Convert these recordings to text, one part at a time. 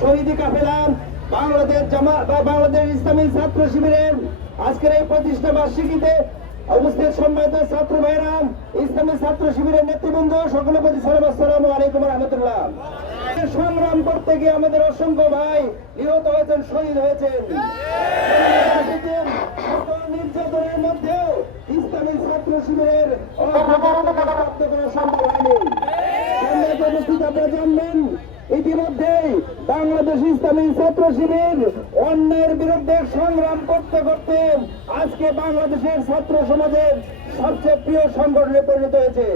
শহীদি কাফেলা বাংলাদেশ জামা বাংলাদেশ ইসলামী ছাত্র শিবিরের আজকের এই প্রতিষ্ঠা বার্ষিকীতে উপস্থিত সম্মানিত ছাত্র ভাইরা ইসলামী ছাত্র শিবিরের নেতৃবৃন্দ সকলে প্রতি সালাম, আসসালামু আলাইকুম রহমতুল্লাহ। সংগ্রাম করতে গিয়ে আমাদের অসংখ্য ভাই নিহত হয়েছেন, শহীদ হয়েছেন। নির্যাতনের মধ্যেও ইসলামী ছাত্র শিবিরের অগ্রগতি প্রাপ্ত করা সম্ভব হয়নি। আপনারা জানবেন ইতিমধ্যেই বাংলাদেশ ইসলামী ছাত্র শিবির অন্যায়ের বিরুদ্ধে সংগ্রাম করতে করতে আজকে বাংলাদেশের ছাত্র সমাজের সবচেয়ে প্রিয় সংগঠনে পরিণত হয়েছে।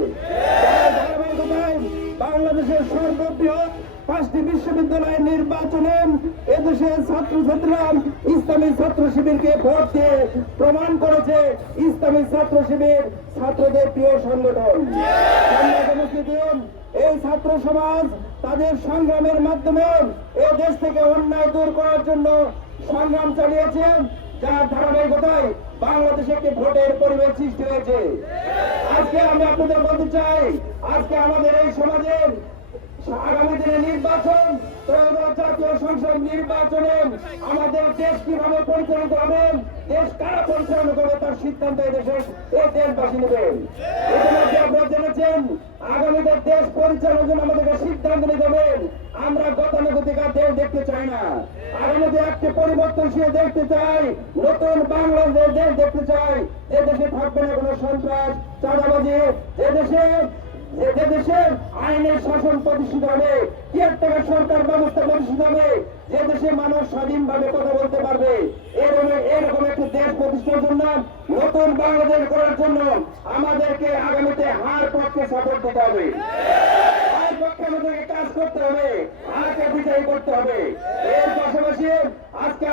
বাংলাদেশের সর্ববৃহৎ পাঁচটি বিশ্ববিদ্যালয়ের নির্বাচনে এদেশের ছাত্রছাত্রীরা ইসলামী ছাত্র শিবিরকে ভোট দিয়ে প্রমাণ করেছে ইসলামী ছাত্র শিবির ছাত্রদের প্রিয় সংগঠন। এই ছাত্র সমাজ তাদের সংগ্রামের মাধ্যমে এ দেশ থেকে অন্যায় দূর করার জন্য সংগ্রাম চালিয়েছে, যার ধারাবাহিকতায় বাংলাদেশে একটি ভোটের পরিবেশ সৃষ্টি হয়েছে। আজকে আমি আপনাদের বলতে চাই, আজকে আমাদের এই সমাজের আগামী দিনে নির্বাচন জাতীয় সংসদ নির্বাচনে আমাদের দেশ কীভাবে পরিচালিত হবে, দেশ কারা পরিচালনা করবে তার সিদ্ধান্ত এই দেশের এই দেশবাসী নেবেন জেনেছেন আগামীতে দেশ পরিচালনার জন্য আমাদেরকে সিদ্ধান্ত নিতে হবেন আমরা গতানুগতিকার দেশ দেখতে চাই না। আগামীতে একটি পরিবর্তনশীল দেখতে চাই, নতুন বাংলাদেশ দেশ দেখতে চাই। যে দেশে থাকবে না কোনো সন্ত্রাস, চাঁদাবাজি। যে দেশে যে যে দেশে আইনের শাসন প্রতিষ্ঠিত হবে, কেয়ারটেকার সরকার ব্যবস্থা প্রতিষ্ঠিত হবে, যে দেশে মানুষ স্বাধীনভাবে কথা বলতে পারবে। এরকম এরকম একটি দেশ প্রতিষ্ঠার জন্য, নতুন বাংলাদেশ করার জন্য আমাদেরকে আগামীতে হার পক্ষে সাপোর্ট দিতে হবে।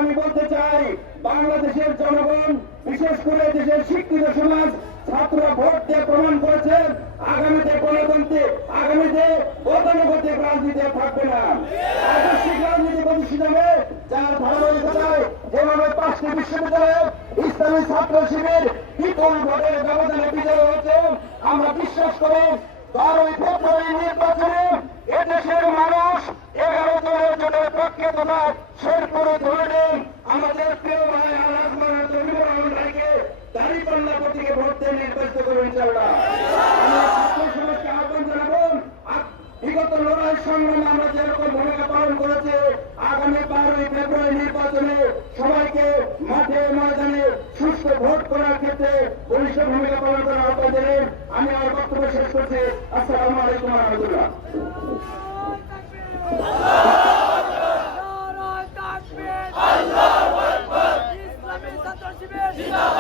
আমি বলতে চাই, বাংলাদেশের জনগণ, বিশেষ করে দেশের শিক্ষিত সমাজ ছাত্ররা ভোট দিয়ে প্রমাণ করেছেন, আগামীতে গণতন্ত্রে, আগামীতে গতানুগতিক রাজনীতি থাকবে না। আদর্শিক রাজনীতি প্রতিষ্ঠিত হবে, যার ধারাবাহিকতায় যেভাবে পাঁচটি বিশ্ববিদ্যালয়ে ইসলামী ছাত্র শিবির বিপুল ভোটের ব্যবধানে বিজয় হয়েছে, আমরা বিশ্বাস করি, বারোই ফেব্রুয়ারি দিয়ে নির্বাচিত সমাজকে আহ্বান জানাব বিগত লড়াই সংগ্রামে আমরা যেরকম ভূমিকা পালন করেছে, আগামী বারোই ফেব্রুয়ারি নির্বাচনে সবাইকে মাঠে ময়দানে সুস্থ ভোট করার ক্ষেত্রে বলিষ্ঠ ভূমিকা পালন করার আহ্বান জানিয়ে আমি আমার বক্তব্য শেষ করছি। আসসালামু আলাইকুম রহমতুল্লাহ। ইসলামী